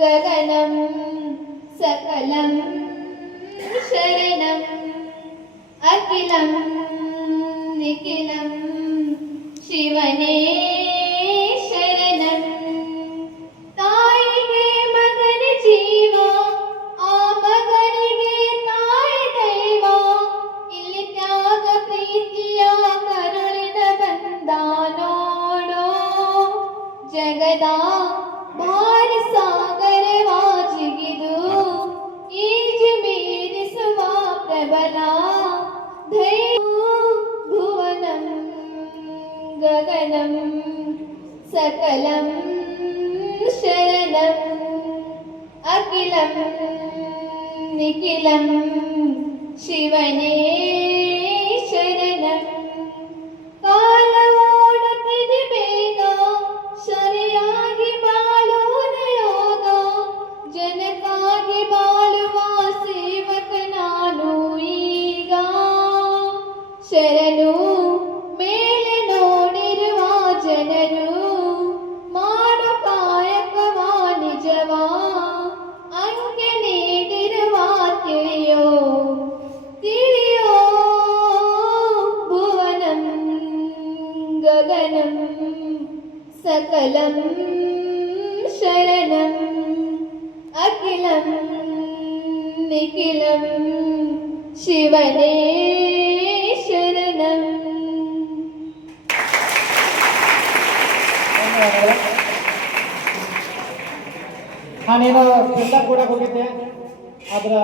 ಗಗನಂ ಸಕಲಂ ಶರಣಂ ಅಖಿಲಂ ನಿಖಿಲಂ ಶಿವನೇ ಶರಣಂ. ತಾಯಿಗೆ ಮಗನ ಜೀವ, ಆ ಮಗನಿಗೆ ತಾಯಿ ದೈವ. ಇಲ್ಲಿ ತ್ಯಾಗ ಪ್ರೀತಿಯ ಕರುಳಿನ ಬಂದ ನೋಡೋ. ಜಗದ ಭಾರಿ ಸಾಗರವ ಜಿಗಿದು ಈಜು ಮೀರಿಸುವ ಪ್ರಬಲ ಧೈರ್ಯ. ಭುವನಂ ಗಗನಂ ಸಕಲಂ ಶರಣಂ ಅಖಿಲಂ ನಿಖಿಲಂ ಶಿವನೇ ಶರಣಂ. ಕಾಲ ಓಡುತ್ತಿದೆ ಬೇಗ, ಸರಿಯಾಗಿ ಬಾಳುವುದ ಯೋಗ. ಜನಕ್ಕಾಗಿ ಬಾಳುವ ಸೇವಕ ನಾನು ಈಗ. ಶರಣು ಮೇಲೆ ನೋಡಿರುವ ಜನರು ಮಾಡು ಕಾಯಕವ ನಿಜವ. ಅಂಕೆ ನೀಡಿರುವ ತಿಳಿಯೋ ತಿಳಿಯೋ. ಭುವನಂ ಗಗನಂ ಸಕಲಂ ಶರಣಂ ಅಖಿಲಂ ನಿಖಿಲಂ ಶಿವನೇ ಶರಣಂ. ನಾನೇನೋ ಎಲ್ಲ ಕೂಡ ಹೋಗಿದ್ದೆ, ಅದರ